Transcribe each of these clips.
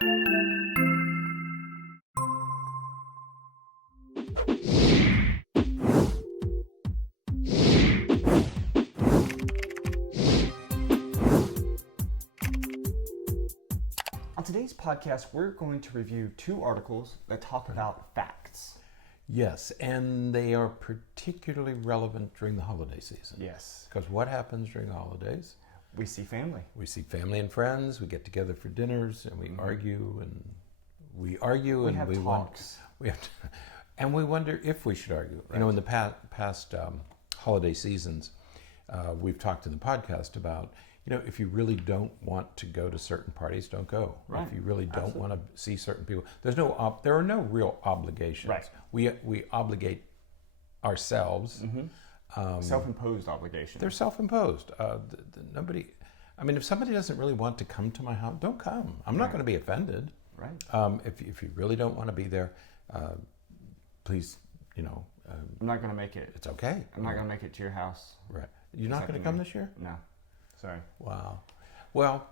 On today's podcast, we're going to review 2 articles that talk about facts. Yes, and they are particularly relevant during the holiday season. Yes. Because what happens during the holidays? We see family. We see family and friends, we get together for dinners, and we argue, and we have talks. And we wonder if we should argue. Right. You know, in the past holiday seasons, we've talked in the podcast about, you know, if you really don't want to go to certain parties, don't go. Right. If you really don't want to see certain people, there are no real obligations. Right. We obligate ourselves. Self-imposed obligations. They're self-imposed. Nobody. I mean, if somebody doesn't really want to come to my house, don't come. I'm not going to be offended. Right. If you really don't want to be there, please, you know. I'm not going to make it. It's okay. I'm not going to make it to your house. Right. You're not going to come this year? No. Sorry. Wow. Well,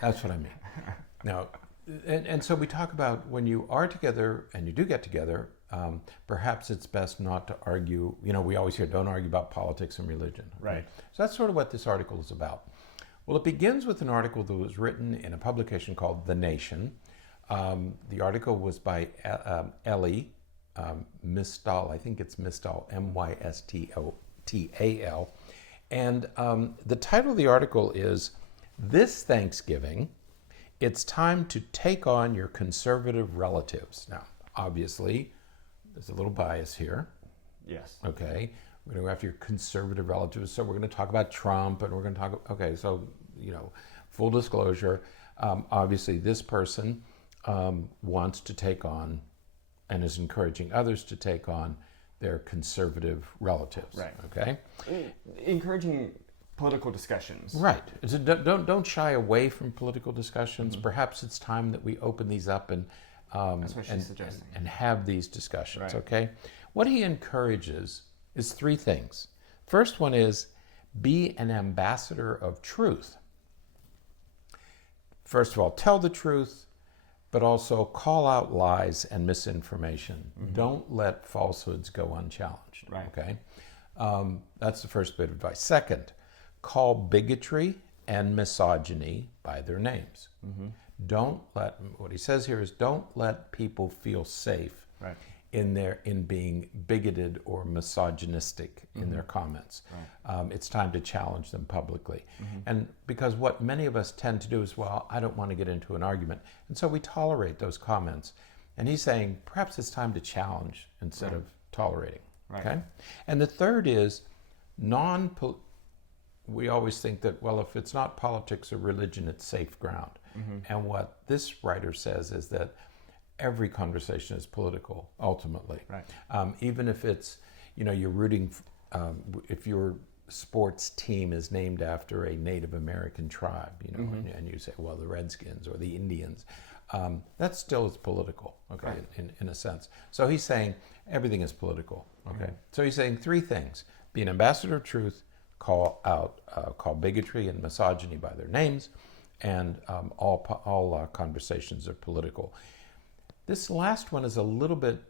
that's what I mean. Now, and so we talk about when you are together and you do get together, perhaps it's best not to argue. You know, we always hear, don't argue about politics and religion. Okay? Right. So that's sort of what this article is about. Well, it begins with an article that was written in a publication called The Nation. The article was by Ellie Mystal. I think it's Mystal, Mystal. And the title of the article is, "This Thanksgiving, It's Time to Take on Your Conservative Relatives." Now, obviously, there's a little bias here. Yes. Okay. We're going to go after your conservative relatives. So we're going to talk about Trump, and we're going to talk, okay, so, you know, full disclosure, obviously this person wants to take on and is encouraging others to take on their conservative relatives. Right. Okay. Encouraging political discussions. Right. So don't shy away from political discussions. Perhaps it's time that we open these up and That's what she's suggesting. and have these discussions. Right. Okay. What he encourages is 3 things. First one is be an ambassador of truth. First of all, tell the truth, but also call out lies and misinformation. Don't let falsehoods go unchallenged. Right. Okay, that's the first bit of advice. Second, call bigotry and misogyny by their names. Don't let, what he says here is, don't let people feel safe Right. in being bigoted or misogynistic in their comments. Right. It's time to challenge them publicly. And because what many of us tend to do is, well, I don't want to get into an argument. And so we tolerate those comments. And he's saying, perhaps it's time to challenge instead of tolerating. Right. Okay? And the third is we always think that, well, if it's not politics or religion, it's safe ground. And what this writer says is that every conversation is political, ultimately. Right. Even if it's, you know, you're rooting, if your sports team is named after a Native American tribe, you know, and you say, well, the Redskins or the Indians, that still is political, okay, Right. in a sense. So he's saying everything is political, okay. So he's saying 3 things: be an ambassador of truth, call bigotry and misogyny by their names, and all conversations are political. This last one is a little bit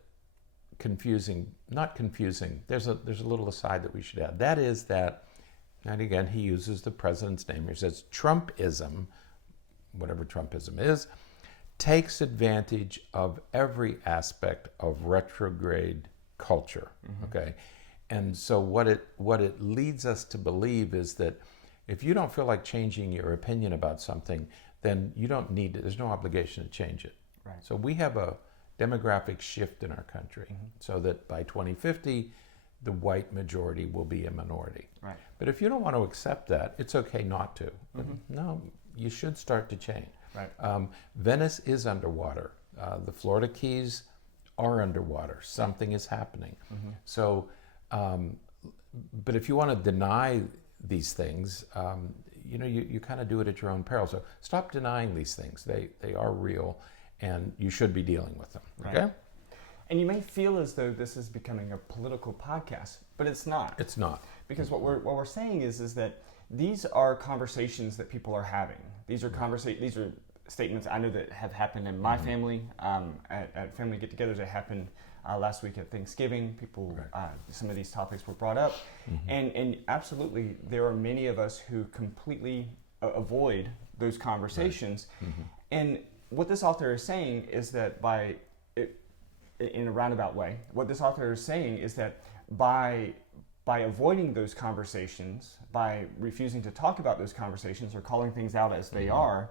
confusing. Not confusing. There's a little aside that we should add. That is that, and again, he uses the president's name. He says Trumpism, whatever Trumpism is, takes advantage of every aspect of retrograde culture. Okay, and so what it leads us to believe is that if you don't feel like changing your opinion about something, then you don't need it. There's no obligation to change it. Right. So we have a demographic shift in our country, so that by 2050, the white majority will be a minority. Right. But if you don't want to accept that, it's okay not to. But no, you should start to change. Right. Venice is underwater. The Florida Keys are underwater. Something is happening. So, but if you want to deny these things, you know, you kind of do it at your own peril. So stop denying these things. They are real, and you should be dealing with them. Okay? Right. And you may feel as though this is becoming a political podcast, but it's not. It's not. Because what we're saying is that these are conversations that people are having. These are statements I know that have happened in my family, at family get-togethers that happened last week at Thanksgiving. People, some of these topics were brought up, and absolutely, there are many of us who completely avoid those conversations. And what this author is saying is that in a roundabout way, what this author is saying is that by avoiding those conversations, by refusing to talk about those conversations or calling things out as they are,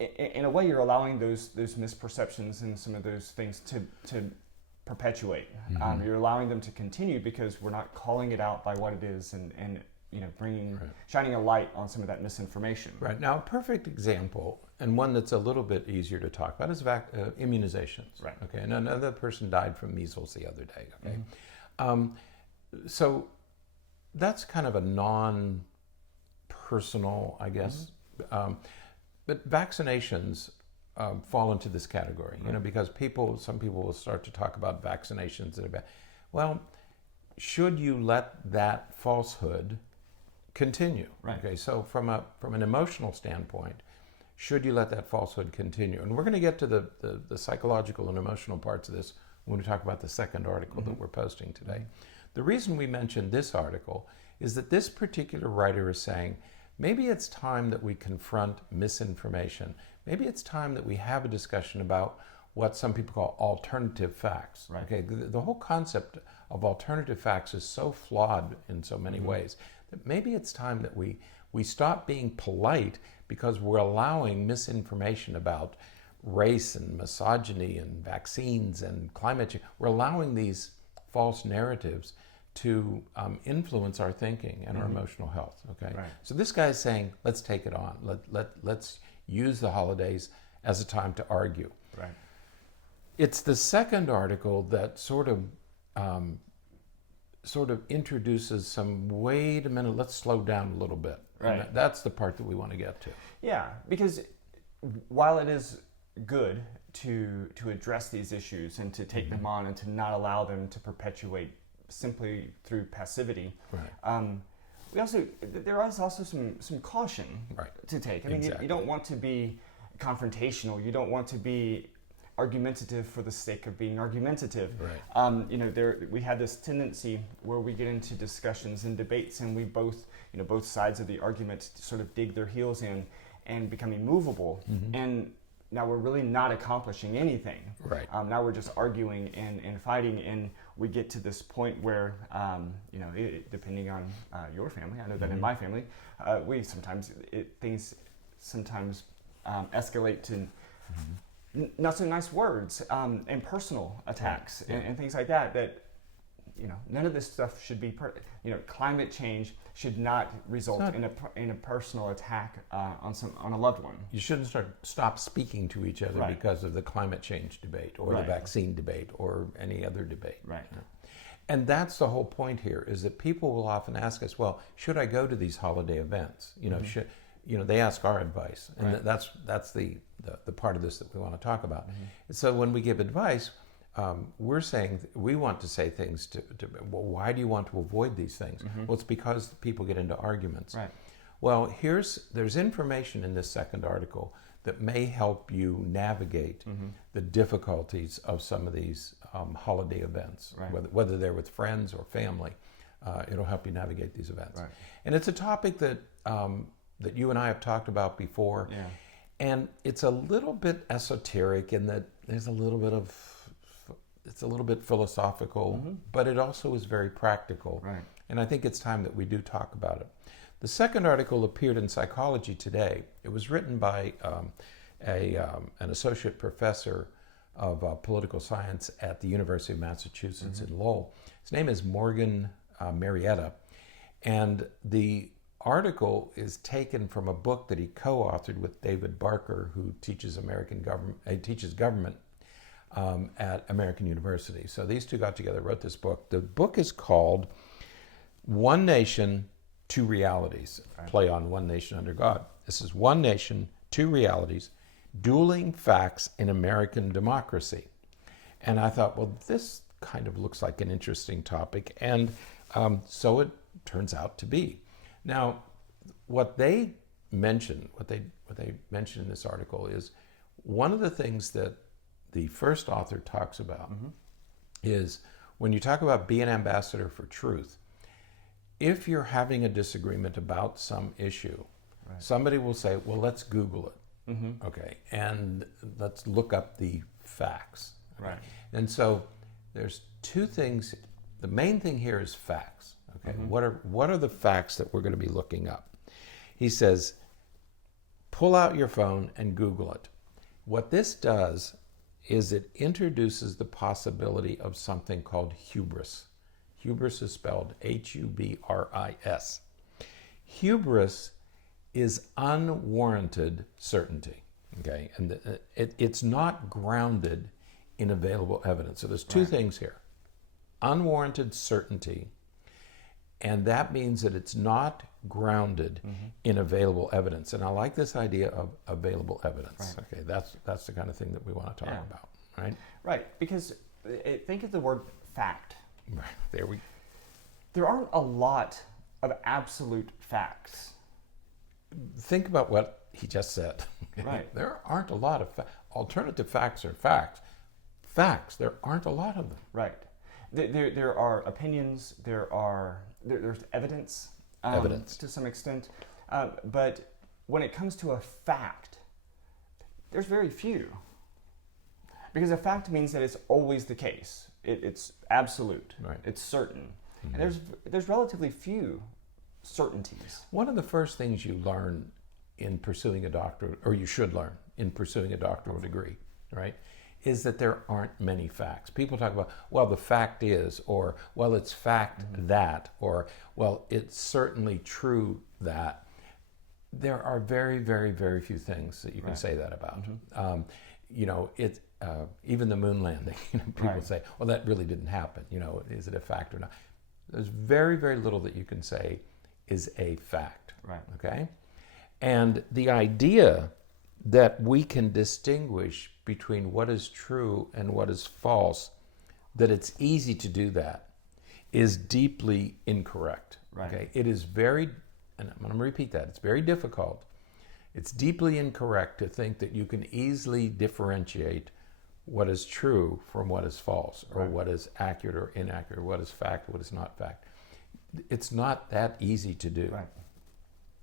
in a way you're allowing those misperceptions and some of those things to perpetuate. You're allowing them to continue because we're not calling it out by what it is and shining a light on some of that misinformation. Right. Now, a perfect example, and one that's a little bit easier to talk about, is immunizations. Right. Okay. And another person died from measles the other day. Okay. So that's kind of a non-personal, I guess. But vaccinations fall into this category, because some people will start to talk about vaccinations that are bad. Well, should you let that falsehood continue? Right. Okay. So from an emotional standpoint, should you let that falsehood continue? And we're going to get to the psychological and emotional parts of this when we talk about the second article that we're posting today. The reason we mentioned this article is that this particular writer is saying, maybe it's time that we confront misinformation. Maybe it's time that we have a discussion about what some people call alternative facts. Right. Okay, the whole concept of alternative facts is so flawed in so many ways that maybe it's time that we stop being polite because we're allowing misinformation about race and misogyny and vaccines and climate change. We're allowing these false narratives to influence our thinking and our emotional health. Okay, Right. So this guy is saying, let's take it on. Let's use the holidays as a time to argue. Right. It's the second article that sort of introduces some, wait a minute, let's slow down a little bit. Right. And that's the part that we want to get to. Yeah, because while it is good to address these issues and to take them on and to not allow them to perpetuate simply through passivity, there is also some caution to take. I mean, Exactly. you don't want to be confrontational. You don't want to be argumentative for the sake of being argumentative. Right. We have this tendency where we get into discussions and debates, and we both sides of the argument sort of dig their heels in and become immovable. And now we're really not accomplishing anything. Right. Now we're just arguing and fighting, and we get to this point where, depending on your family, I know that in my family, things sometimes escalate to not so nice words and personal attacks and things like that. That none of this stuff should be. Climate change should not result in a personal attack on a loved one. You shouldn't stop speaking to each other because of the climate change debate or the vaccine debate or any other debate. Right. And that's the whole point here, is that people will often ask us, well, should I go to these holiday events? They ask our advice, and that's the part of this that we want to talk about. So when we give advice, we're saying we want to say things to well, why do you want to avoid these things? Well, it's because people get into arguments. Right. Well, there's information in this second article that may help you navigate the difficulties of some of these holiday events, whether they're with friends or family. It'll help you navigate these events. Right. And it's a topic that you and I have talked about before. Yeah. And it's a little bit esoteric in that it's a little bit philosophical, but it also is very practical. Right. And I think it's time that we do talk about it. The second article appeared in Psychology Today. It was written by an associate professor of political science at the University of Massachusetts in Lowell. His name is Morgan Marietta, and the article is taken from a book that he co-authored with David Barker, who teaches government at American University. So these two got together, wrote this book. The book is called One Nation, Two Realities, play on One Nation Under God. This is One Nation, Two Realities, Dueling Facts in American Democracy. And I thought, well, this kind of looks like an interesting topic, and so it turns out to be. Now, what they mention, what they they mention in this article is one of the things that the first author talks about is when you talk about being an ambassador for truth, if you're having a disagreement about some issue, somebody will say, well, let's Google it. Okay, and let's look up the facts. Okay? Right. And so there's two things. The main thing here is facts. Okay, what are the facts that we're going to be looking up? He says, pull out your phone and Google it. What this does is it introduces the possibility of something called hubris. Hubris is spelled Hubris. Hubris is unwarranted certainty. Okay, and it's not grounded in available evidence. So there's two things here: unwarranted certainty, and that means that it's not grounded in available evidence. And I like this idea of available evidence. Right. Okay, that's the kind of thing that we want to talk about, right? Right, because think of the word fact. Right. There aren't a lot of absolute facts. Think about what he just said. Okay? Right. There aren't a lot of alternative facts are facts. Facts, there aren't a lot of them. Right. There are opinions. There's evidence. Evidence to some extent, but when it comes to a fact, there's very few. Because a fact means that it's always the case. It's absolute. Right. It's certain. And there's relatively few certainties. One of the first things you learn in pursuing a doctorate, or you should learn in pursuing a doctoral degree, right, is that there aren't many facts. People talk about, well, the fact is, or, well, it's fact that, or, well, it's certainly true that. There are very, very, very few things that you can say that about. Even the moon landing, people say, well, that really didn't happen. Is it a fact or not? There's very, very little that you can say is a fact. Right. Okay? And the idea that we can distinguish between what is true and what is false, that it's easy to do that, is deeply incorrect. Right. Okay? It is very, and I'm going to repeat that, it's very difficult. It's deeply incorrect to think that you can easily differentiate what is true from what is false, or what is accurate or inaccurate, what is fact, what is not fact. It's not that easy to do. Right.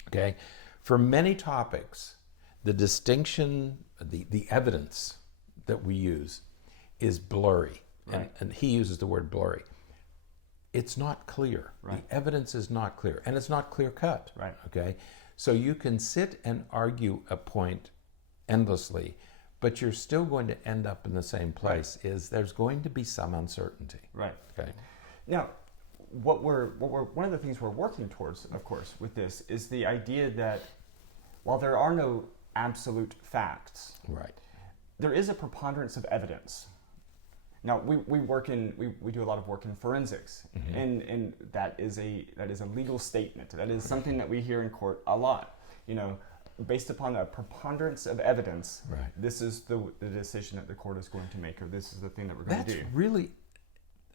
Okay? For many topics, the distinction, the evidence that we use is blurry. Right. And he uses the word blurry. It's not clear. Right. The evidence is not clear, and it's not clear cut. Right. Okay? So you can sit and argue a point endlessly, but you're still going to end up in the same place. Is there's going to be some uncertainty. Right. Okay. Now, one of the things we're working towards, of course, with this is the idea that while there are no absolute facts, Right. there is a preponderance of evidence. Now, we do a lot of work in forensics, and that is a legal statement. That is something that we hear in court a lot. Based upon a preponderance of evidence, Right. this is the decision that the court is going to make, or this is the thing that we're going to do. That's really,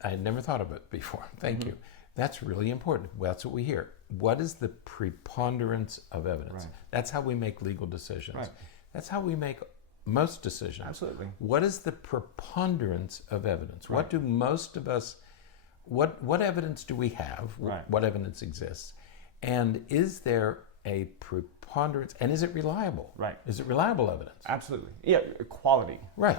I had never thought of it before. Thank you. That's really important. Well, that's what we hear. What is the preponderance of evidence? Right. That's how we make legal decisions. Right. That's how we make most decisions. Absolutely. What is the preponderance of evidence? Right. What do most of us, what evidence do we have? Right. What evidence exists? And is there a preponderance, and is it reliable? Right. Is it reliable evidence? Absolutely. Yeah, quality. Right.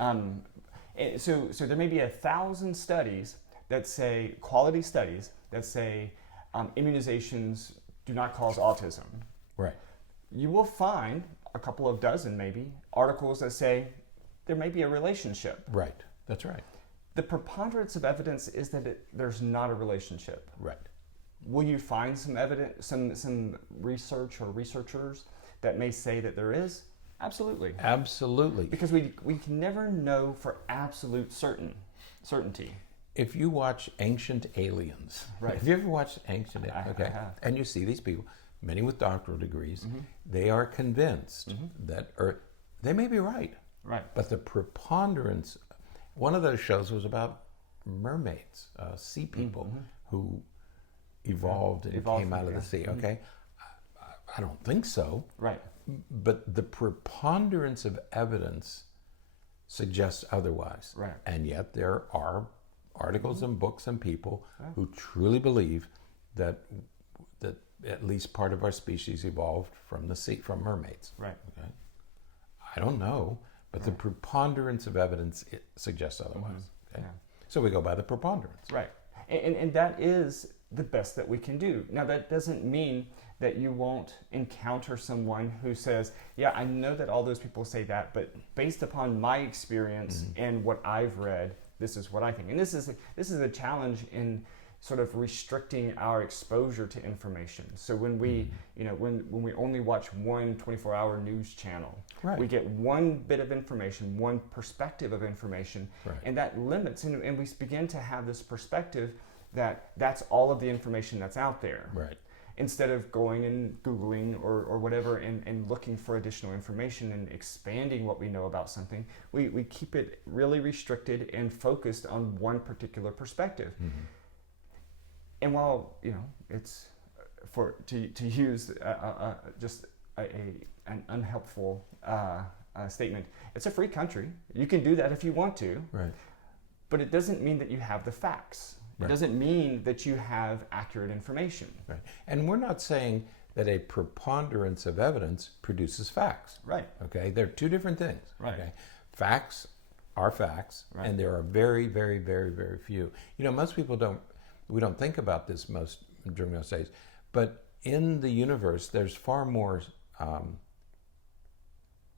So there may be 1,000 studies that say, quality studies that say immunizations do not cause autism. Right. You will find a couple of dozen maybe articles that say there may be a relationship. Right. That's right. The preponderance of evidence is that there's not a relationship. Right. Will you find some evidence, some research or researchers that may say that there is? Absolutely. Absolutely. Because we can never know for absolute certainty. If you watch Ancient Aliens, Right. Have you ever watched Ancient Aliens? Okay. I have. And you see these people, many with doctoral degrees, they are convinced that they may be right. Right. But the preponderance, one of those shows was about mermaids, sea people who evolved and came out of the sea. Okay. I don't think so. Right. but the preponderance of evidence suggests otherwise. Right. And yet there are articles and books and people who truly believe that at least part of our species evolved from the sea, from mermaids. Right. Okay. I don't know, but the preponderance of evidence suggests otherwise. Okay. Yeah. So we go by the preponderance. Right. And that is the best that we can do. Now, that doesn't mean that you won't encounter someone who says, yeah, I know that all those people say that, but based upon my experience and what I've read, this is what I think. And this is a challenge in sort of restricting our exposure to information. So when we, when we only watch one 24-hour news channel, we get one bit of information, one perspective of information, and that limits, and we begin to have this perspective that that's all of the information that's out there. Right. Instead of going and Googling or whatever and looking for additional information and expanding what we know about something, we keep it really restricted and focused on one particular perspective. And while, it's to use just an unhelpful statement, it's a free country. You can do that if you want to, but it doesn't mean that you have the facts. It doesn't mean that you have accurate information. Right. And we're not saying that a preponderance of evidence produces facts. Right. Okay. They're two different things. Right. Okay. Facts are facts, and there are very, very, very, very few. Most people we don't think about this during those days, but in the universe, there's far more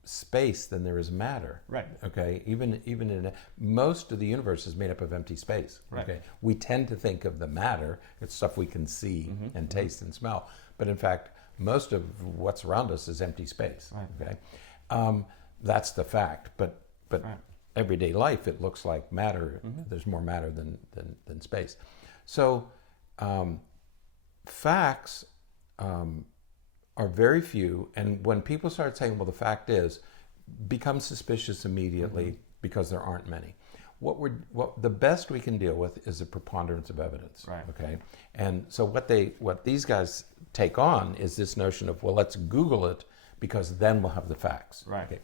space than there is matter. Right. Okay. Even in most of the universe is made up of empty space. Right. Okay. We tend to think of the matter, it's stuff we can see and taste and smell, but in fact, most of what's around us is empty space. Right. Okay. That's the fact. But everyday life, it looks like matter. There's more matter than space. So facts are very few, and when people start saying, well, the fact is, become suspicious immediately because there aren't many. What the best we can deal with is a preponderance of evidence. Right. Okay. And so what these guys take on is this notion of, well, let's Google it because then we'll have the facts. Right. Okay.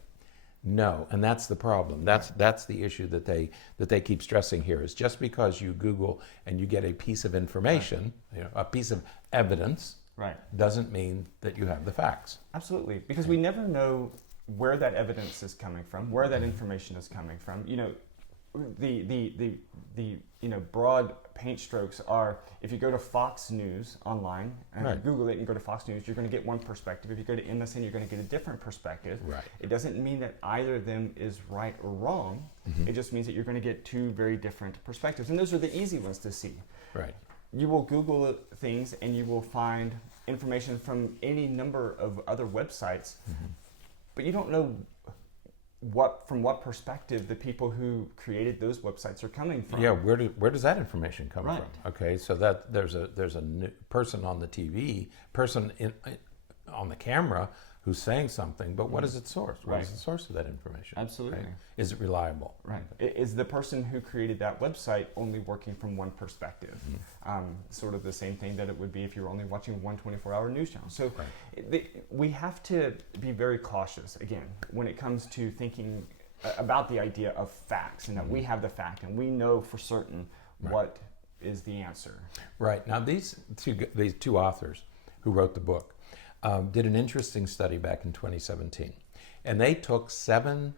No, and that's the problem. That's the issue that they keep stressing here, is just because you Google and you get a piece of information, a piece of evidence, doesn't mean that you have the facts. Absolutely, because we never know where that evidence is coming from, where that information is coming from. The broad paint strokes are, if you go to Fox News online and Google it and go to Fox News, you're going to get one perspective. If you go to MSN, you're going to get a different perspective. Right. It doesn't mean that either of them is right or wrong. It just means that you're going to get two very different perspectives, and those are the easy ones to see. Right. You will Google things and you will find information from any number of other websites, but you don't know from what perspective the people who created those websites are coming from. Yeah, where does that information come Right. from? Okay, so that there's a new person on the TV, person on the camera who's saying something, but what is its source? What is the source of that information? Absolutely. Right? Is it reliable? Right. Is the person who created that website only working from one perspective? Sort of the same thing that it would be if you were only watching one 24-hour news channel. So we have to be very cautious, again, when it comes to thinking about the idea of facts, and that we have the fact and we know for certain what is the answer. Right. Now, these two authors who wrote the book did an interesting study back in 2017. And they took 7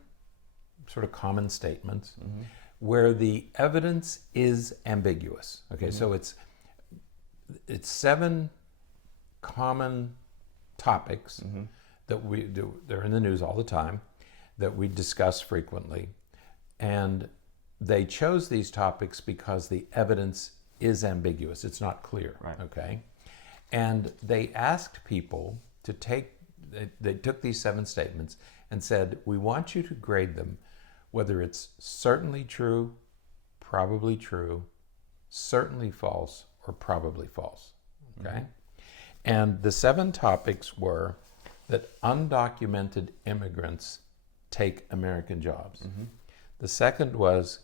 sort of common statements where the evidence is ambiguous. Okay, so it's 7 common topics that we do. They're in the news all the time, that we discuss frequently. And they chose these topics because the evidence is ambiguous. It's not clear. Right. Okay. And they asked people to they took these 7 statements and said, we want you to grade them whether it's certainly true, probably true, certainly false, or probably false. Okay? And the 7 topics were that undocumented immigrants take American jobs. The second was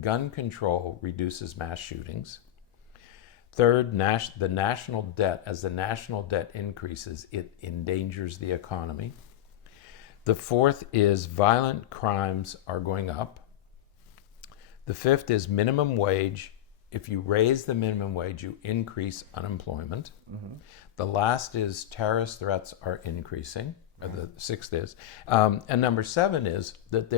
gun control reduces mass shootings. Third, the national debt. As the national debt increases, it endangers the economy. The fourth is violent crimes are going up. The fifth is minimum wage. If you raise the minimum wage, you increase unemployment. The last is terrorist threats are increasing. The sixth is. And number seven is that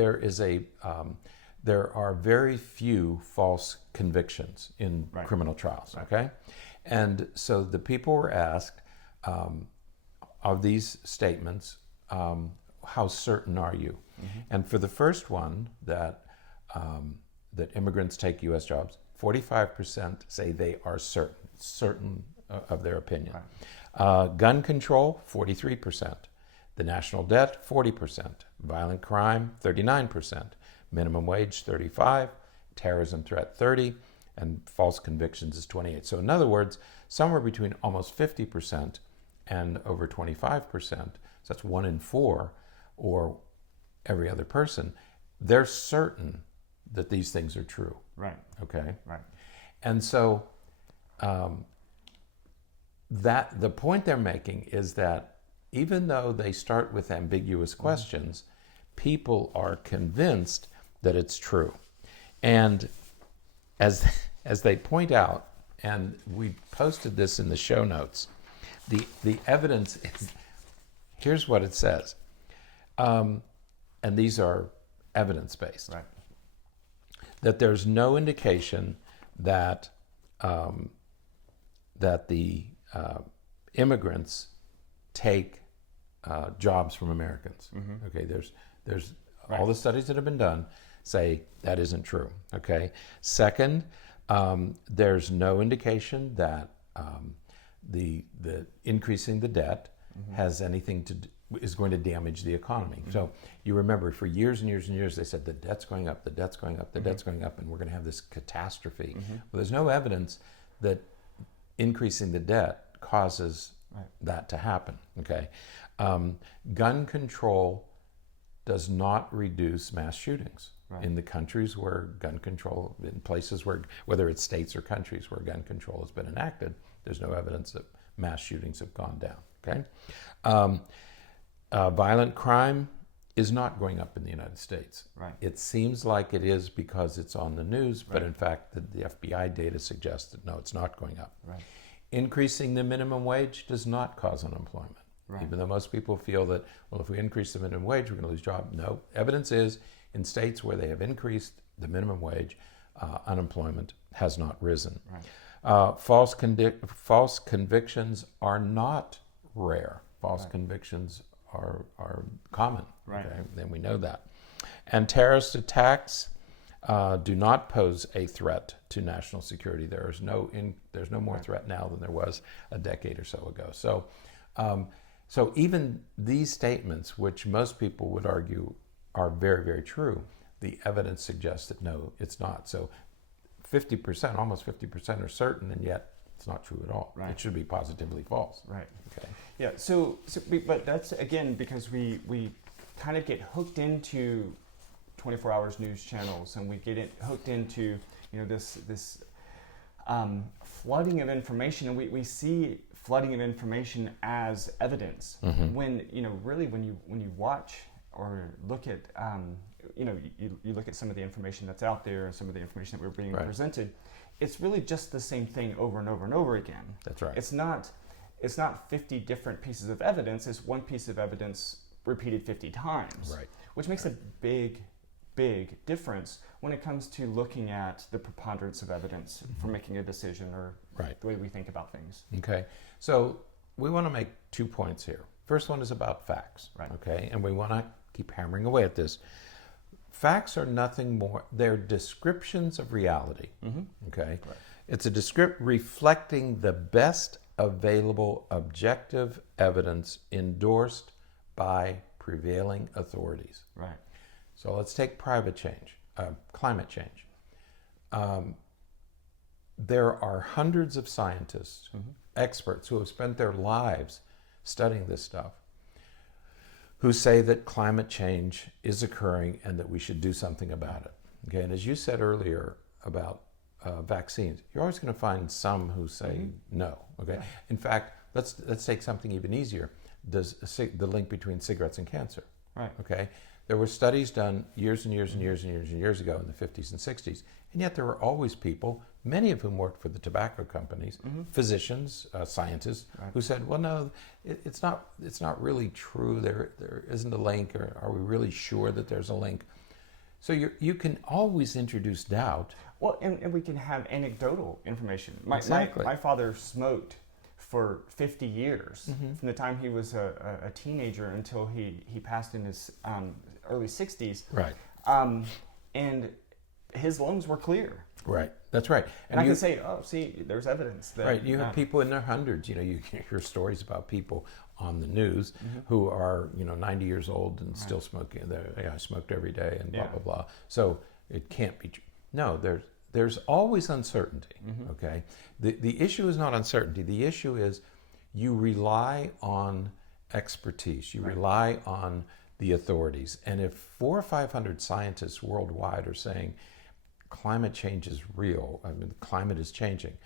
there are very few false convictions in criminal trials, okay? And so the people were asked, of these statements, how certain are you? And for the first one, that immigrants take U.S. jobs, 45% say they are certain of their opinion. Gun control, 43%. The national debt, 40%. Violent crime, 39%. Minimum wage, 35%. Terrorism threat, 30%. And false convictions is 28%. So in other words, somewhere between almost 50% and over 25%, so that's 1 in 4, or every other person, they're certain that these things are true. Right. Okay? Right. And so that the point they're making is that even though they start with ambiguous questions, people are convinced that it's true. And as they point out, and we posted this in the show notes, the evidence is, here's what it says. And these are evidence-based. Right. That there's no indication that the immigrants take jobs from Americans. Okay, there's all the studies that have been done say that isn't true. Okay. Second, there's no indication that the increasing the debt has anything to do, is going to damage the economy. So you remember for years and years and years they said the debt's going up, the debt's going up, the debt's going up, and we're going to have this catastrophe. Well, there's no evidence that increasing the debt causes that to happen. Okay, gun control does not reduce mass shootings. In the countries where gun control, in places where, whether it's states or countries where gun control has been enacted, there's no evidence that mass shootings have gone down. Okay, violent crime is not going up in the United States. Right. It seems like it is because it's on the news, but in fact the FBI data suggests that no, it's not going up. Right. Increasing the minimum wage does not cause unemployment. Right. Even though most people feel that, well, if we increase the minimum wage, we're going to lose jobs. No, evidence is in states where they have increased the minimum wage, unemployment has not risen. Right. False convictions are not rare. False convictions are common. Right. Okay? Then we know that. And terrorist attacks do not pose a threat to national security. There's no more threat now than there was a decade or so ago. So even these statements, which most people would argue are very, very true, the evidence suggests that no, it's not. So 50%, almost 50% are certain, and yet it's not true at all. Right. It should be positively false. Right. Okay. Yeah. But that's again because we kind of get hooked into 24 hours news channels, and we get hooked into this flooding of information, and we see flooding of information as evidence. When really when you watch or look at you look at some of the information that's out there and some of the information that we're being presented, it's really just the same thing over and over and over again. That's right. It's not 50 different pieces of evidence. It's one piece of evidence repeated 50 times. Right. Which makes a big difference when it comes to looking at the preponderance of evidence for making a decision or the way we think about things. Okay. So we want to make 2 points here. First one is about facts. Right. Okay. And we want to keep hammering away at this. Facts are nothing more, they're descriptions of reality. Okay. Right. It's a description reflecting the best available objective evidence endorsed by prevailing authorities. Right. So let's take climate change. There are hundreds of scientists, experts who have spent their lives studying this stuff, who say that climate change is occurring and that we should do something about it. Okay, and as you said earlier about vaccines, you're always going to find some who say no. Okay. Yeah. In fact, let's take something even easier. The link between cigarettes and cancer. Right. Okay. There were studies done years and years and years and years and years ago in the 50s and 60s, and yet there were always people, many of whom worked for the tobacco companies, physicians, scientists, who said, "Well, no, it's not really true. There isn't a link, or are we really sure that there's a link?" So you can always introduce doubt. Well, and we can have anecdotal information. Exactly. My father smoked for 50 years, from the time he was a teenager until he passed in his early 60s. Right. And his lungs were clear. Right. That's right. And I can say, oh, see, there's evidence. That, right. You have people in their hundreds. You hear stories about people on the news who are 90 years old and still smoking. I smoked every day and blah blah blah. So it can't be true. No, there's always uncertainty. Okay. The issue is not uncertainty. The issue is you rely on expertise. You rely on the authorities. And if 400 or 500 scientists worldwide are saying climate change is real, I mean, the climate is changing,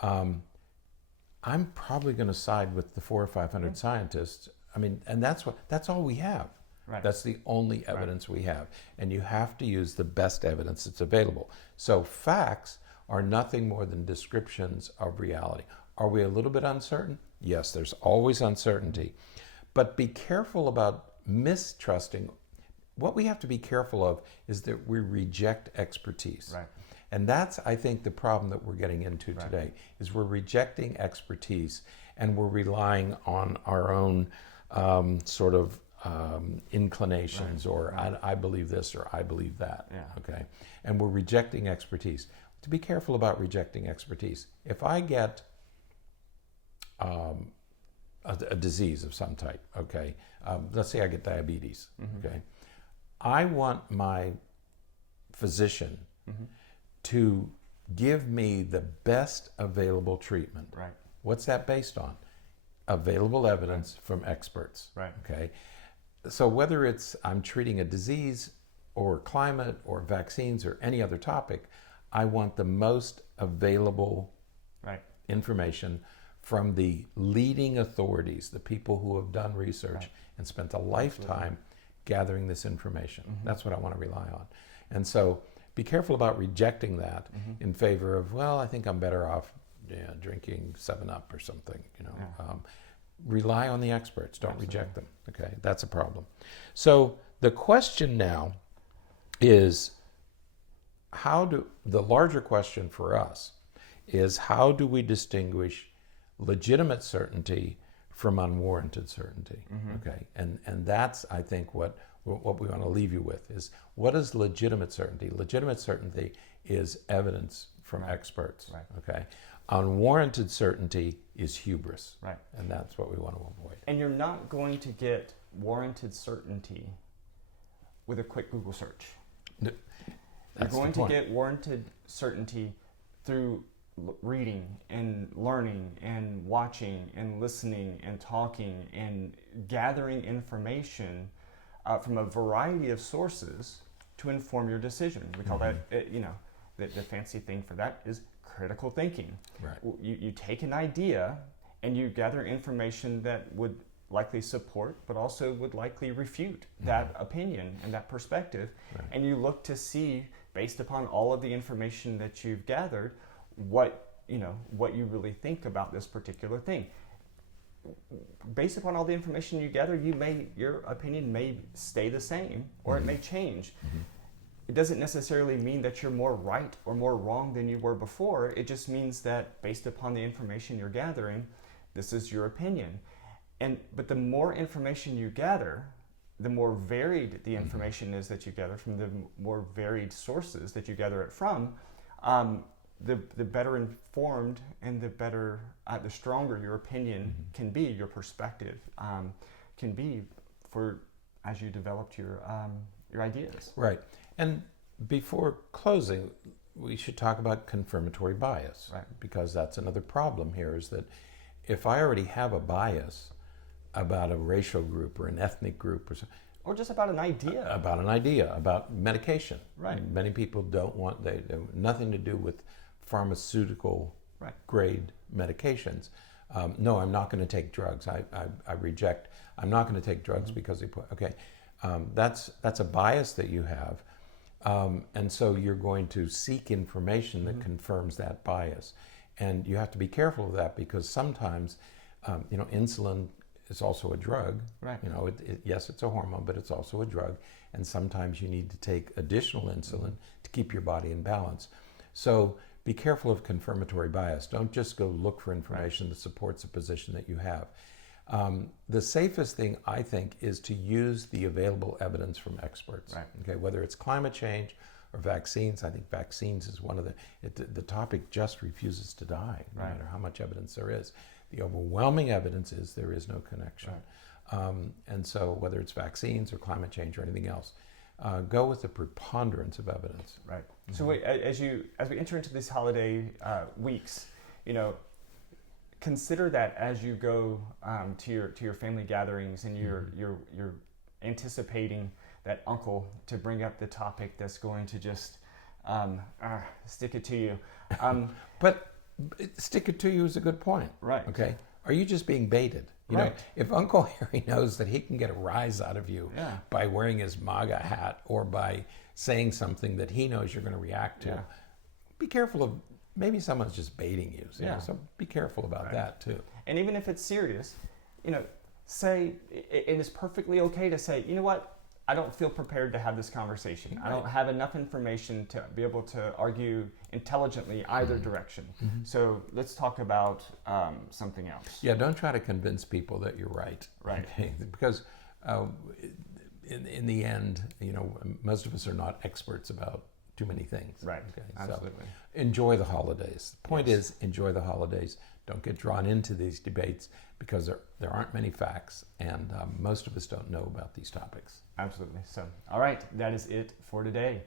I'm probably going to side with the 400 or 500 scientists. I mean, and that's all we have. Right. That's the only evidence we have. And you have to use the best evidence that's available. So facts are nothing more than descriptions of reality. Are we a little bit uncertain? Yes, there's always uncertainty. But be careful about mistrusting. What we have to be careful of is that we reject expertise. Right. And that's, I think, the problem that we're getting into today, is we're rejecting expertise and we're relying on our own inclinations, or I believe this or I believe that. Yeah. Okay. And we're rejecting expertise. To be careful about rejecting expertise. If I get a disease of some type, okay, let's say I get diabetes, okay, I want my physician to give me the best available treatment. Right. What's that based on? Available evidence from experts. Right. Okay. So whether it's I'm treating a disease or climate or vaccines or any other topic, I want the most available information from the leading authorities, the people who have done research and spent a lifetime gathering this information. That's what I want to rely on. And so be careful about rejecting that in favor of, well, I think I'm better off drinking 7-Up or something, rely on the experts. Don't reject them. Okay, that's a problem. So the question now is, the larger question for us is, how do we distinguish legitimate certainty from unwarranted certainty? Okay, and that's, I think, what we want to leave you with is, what is legitimate certainty? Legitimate certainty is evidence from experts. Right. Okay. Unwarranted certainty is hubris. Right. And that's what we want to avoid. And you're not going to get warranted certainty with a quick Google search. You're going to get warranted certainty through reading and learning and watching and listening and talking and gathering information from a variety of sources to inform your decision. We call that, the fancy thing for that is critical thinking. Right. You take an idea and you gather information that would likely support, but also would likely refute that opinion and that perspective. Right. And you look to see, based upon all of the information that you've gathered, what you really think about this particular thing. Based upon all the information you gather, your opinion may stay the same, or it may change. It doesn't necessarily mean that you're more right or more wrong than you were before. It just means that based upon the information you're gathering, this is your opinion. But the more information you gather, the more varied the information is that you gather from the more varied sources that you gather it from, the better informed and the stronger your opinion can be, your perspective can be as you developed your ideas. Right. And before closing, we should talk about confirmatory bias. Right. Because that's another problem here, is that if I already have a bias about a racial group or an ethnic group or just about an idea. About medication. Right. Many people they have nothing to do with pharmaceutical Right. grade medications. No, I'm not going to take drugs. I reject. I'm not going to take drugs because they put. Okay, that's a bias that you have, and so you're going to seek information that confirms that bias, and you have to be careful of that because sometimes, insulin is also a drug. Right. Yes, it's a hormone, but it's also a drug, and sometimes you need to take additional insulin to keep your body in balance. So be careful of confirmatory bias. Don't just go look for information that supports a position that you have. The safest thing, I think, is to use the available evidence from experts. Right. Okay, whether it's climate change or vaccines. I think vaccines is one of the topic just refuses to die, no matter how much evidence there is. The overwhelming evidence is there is no connection. Right. And so whether it's vaccines or climate change or anything else, go with the preponderance of evidence. Right. So as we enter into these holiday weeks, consider that as you go to your family gatherings and you're anticipating that uncle to bring up the topic that's going to just stick it to you. But stick it to you is a good point. Right. Okay. Are you just being baited? If Uncle Harry knows that he can get a rise out of you by wearing his MAGA hat or by saying something that he knows you're going to react to, be careful of, maybe someone's just baiting you. So be careful about that too. And even if it's serious, say, it is perfectly okay to say, you know what, I don't feel prepared to have this conversation. I don't have enough information to be able to argue intelligently either direction. So let's talk about something else. Yeah, don't try to convince people that you're right. Right. Okay? Because in the end, most of us are not experts about too many things. Right. Okay? Absolutely. So enjoy the holidays. The point is, enjoy the holidays. Don't get drawn into these debates because there aren't many facts, and most of us don't know about these topics. Absolutely. So, all right, that is it for today.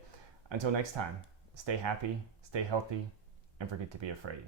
Until next time, stay happy, stay healthy, and forget to be afraid.